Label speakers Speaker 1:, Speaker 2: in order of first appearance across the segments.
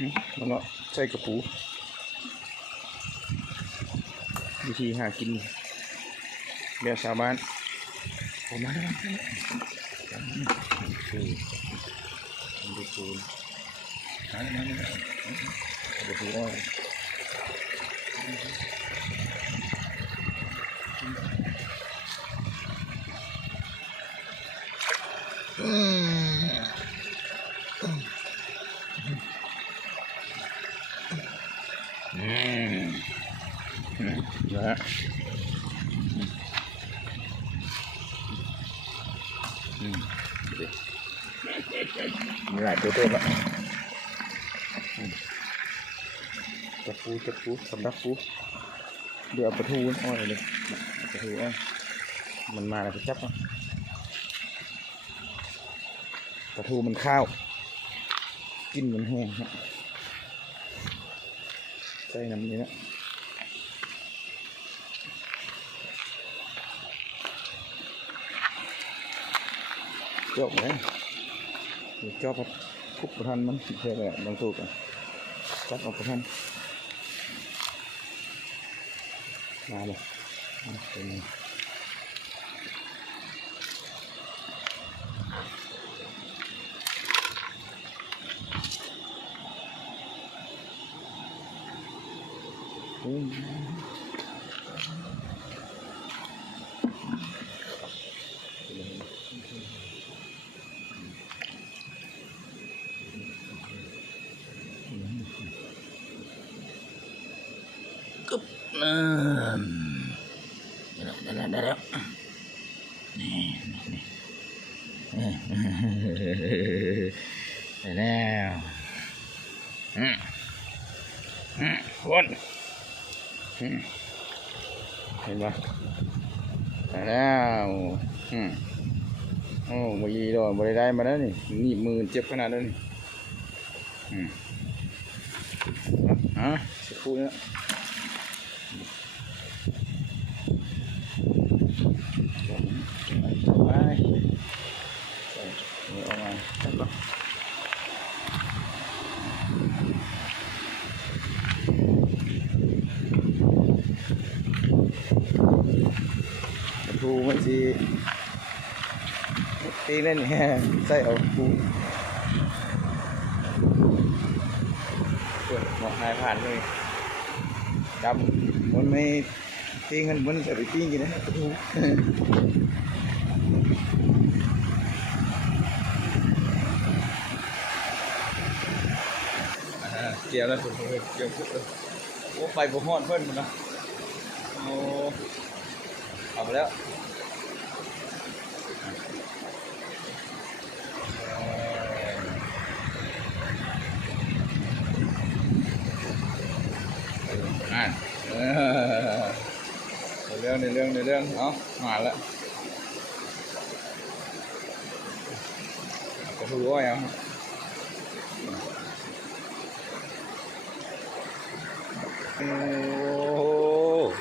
Speaker 1: มันเนาะใส่กระปูวิธีหากินแบบชาวบ้านออกมาได้วคือดูปูนหามาเนี่ยดูปูอ้อยอืม อืม นะฮะมีหลายตัวตัวละจับปูจับปูสำรับปูเดี๋ยวปลาทูอ้อยเลยปลาทูอ้อยมันมาแล้วก็จับปลาทูมันข้าว กินมันแห้งฮะ ใส่น้ำนี้นะจบเลยจบครับคุบประทันมันเท่าไหร่บางตัวกันจับออกประทันมาเลยเป็น น้ำได้แล้วได้แล้วได้แล้วนี่นี่นี่ได้แล้วอืมอืมวนอืมเห็นปะแล้วอืมโอ้บยีดอกบริได้มาแล้วนี่หนีบมือเจ็บขนาดนั้นนี่อืมอะสักครู่นะ ไปนี่ออกมาจับก่อน ปูมันสิตีเล่นแฮ่ใส่เอาปูเปิดหมอกนายผ่านเลยดำมันไม่ตีเงินมันจะไปตีกินนะปูอ่เกี่ยวแล้วผมเกี่ยวพุทธเลยโอ้ไปบ่ฮอดเพิ่นมันนะโอ้เอาไปแล้วอ่าเออใน เรื่องในเรื่องในเรื่องเอามาแล้วเอากระทู้อ้อยเอาโอ้โห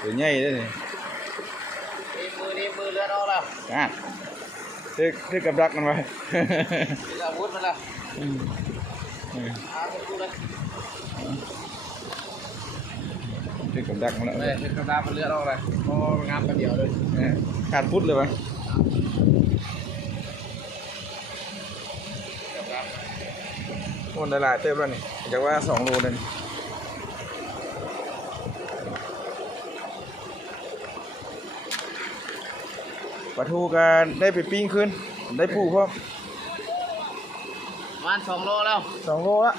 Speaker 1: ตัวใหญ่เลยนี่
Speaker 2: มือนี้มือเลือดออกแล้ว
Speaker 1: อะตึกตึกกับดักมันไว้
Speaker 2: มีอาวุธมันแล้ว
Speaker 1: อืมอืม
Speaker 2: อาวุธกูเลย
Speaker 1: ตึกกับดักมันแล้ว
Speaker 2: เลยเป็นกระดาษมันเลือดออกเลยพองามกันเดียวเลย
Speaker 1: เออขาดพุทธเลยวะมันละลายเติมแล้วนี่จากว่าสองโลเลยนี่ปลาทูกันได้ไปปิ้งขึ้น ได้ปูพร้อม
Speaker 2: ประมาณสองโลแล้ว
Speaker 1: สองโลละ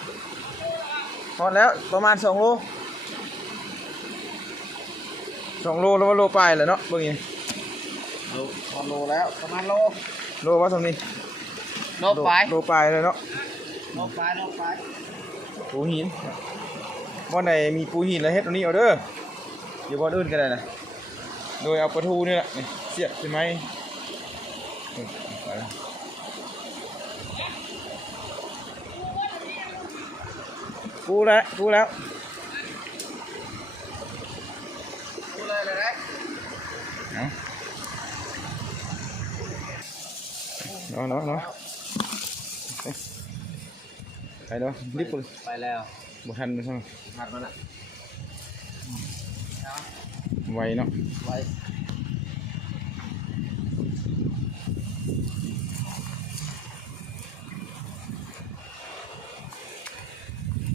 Speaker 1: พอแล้วประมาณสองโล สองโลแล้วว่าโลปลายแหละเนาะเบิ่งยัง
Speaker 2: โลสองโลแล้วประมาณโล
Speaker 1: โลว่าสำนี้
Speaker 2: โลปลาย
Speaker 1: โลปลายเลยเนาะ
Speaker 2: โลปลายโลปลาย
Speaker 1: ปูหินบ่อนไหนมีปูหินแล้วเฮ็ดตรงนี้เอาเด้ออย่าบ่อนอื่นก็ได้นะโดยเอาปลาทูนี่แหละนี่เสียบใช่ไหมนี่ไปปูแล้วปูแล้ว
Speaker 2: กูเลยเลยนะ
Speaker 1: เอาเนาะเนาะเนาะไปเนาะรีบปู
Speaker 2: ไปแล้ว
Speaker 1: อบ่ทันใช่ไหม
Speaker 2: หัดมันอะ
Speaker 1: ไวเนาะ
Speaker 2: ไว้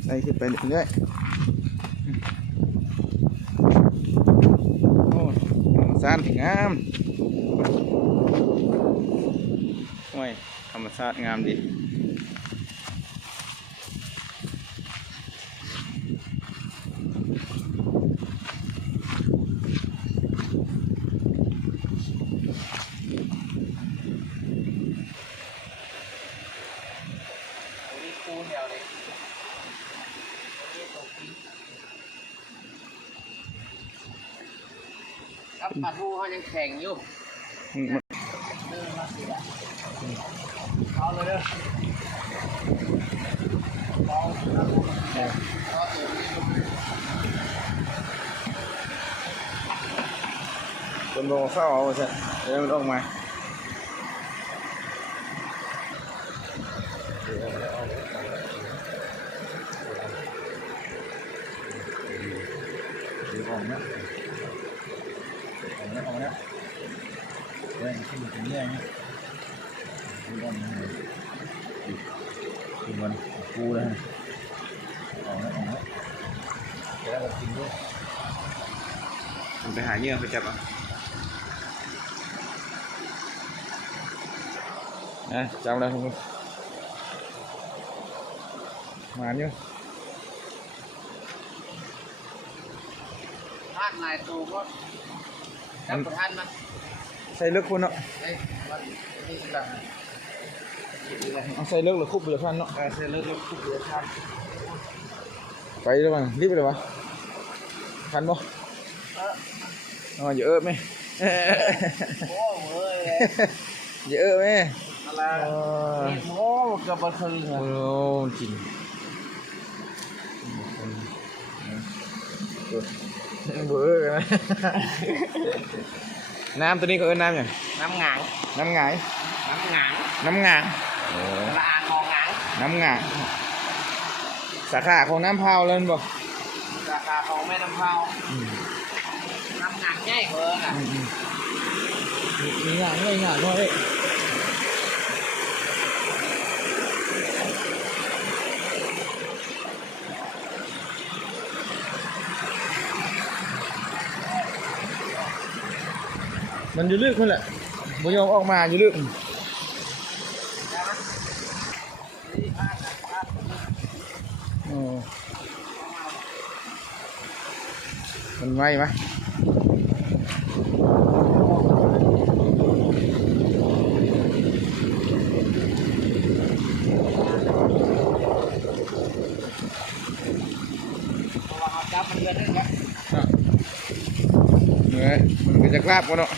Speaker 1: ไล่ขึ้นไปเรื่อยๆโอ้ยธรรม ชาติงามโอ้ยธรรมชาติงามดี
Speaker 2: ตรงนี้คูแถวเลยตรงนี้ตกดิน ครับปลาทูเขายังแข็งอยู่
Speaker 1: อืม
Speaker 2: เดินมาสิอะเอาเลยเด้อเอาครับเอาเดี๋ยวนี้
Speaker 1: คนบอกว่าเข้าเอาใช่เดี๋ยวมันออกมา
Speaker 3: ออกนะออกนะออกนะ เว้ยขึ้นถึงเนี่ยนี่ขึ้นบนขึ้นบนกูเลยออกนะออกนะเดี๋ยวเรากินด้วย
Speaker 1: มันไปหาเหยื่อเขาจับอะอะจับแล้วทุกคนมาอยู่
Speaker 2: พลาดนายตูก็จับประทันมัน
Speaker 1: ใส่เลือกคนเนาะ
Speaker 2: เอ้ยมันนี่กำลัง
Speaker 1: เอาใส่เลือกหรือคุบเรือพันเนาะ
Speaker 2: เออเสร็จแล้วก็คุกเรือทัน
Speaker 1: ไปเลยมั้งรีบไปเลยวะพันบ่
Speaker 2: เออ
Speaker 1: อ๋ออย่าเอิบไหม
Speaker 2: โอ้เว้ย
Speaker 1: อย่าเอิบไหม
Speaker 2: อะไร
Speaker 1: อ๋อ
Speaker 2: นี่โอ้กับบันทึง
Speaker 1: โอ้
Speaker 2: อะ
Speaker 1: จริงเบื่อนะ น้ำตัวนี้ก็เอิ้นน้ำอย่าง
Speaker 2: น้ำหงาง
Speaker 1: น้ำหงาย
Speaker 2: น้ำหงาง
Speaker 1: น้ำงาง
Speaker 2: ละอานมองหงาง
Speaker 1: น้ำงางสาขาของน้ำพาวเลยบอก
Speaker 2: ราคาของแม่น้ำเผาน้ำหงางใหญ่เกินอะ
Speaker 1: มีงานเลยงานด้วย มันอยู่ลึกนั่นแหละบุยอมออกมาอยู่ลึกมันไหวไหม
Speaker 2: เพราะว่าเขาจับมันเดือนนึงครับ
Speaker 1: เหนื่ยมันก็จะกลาบกันเนาะ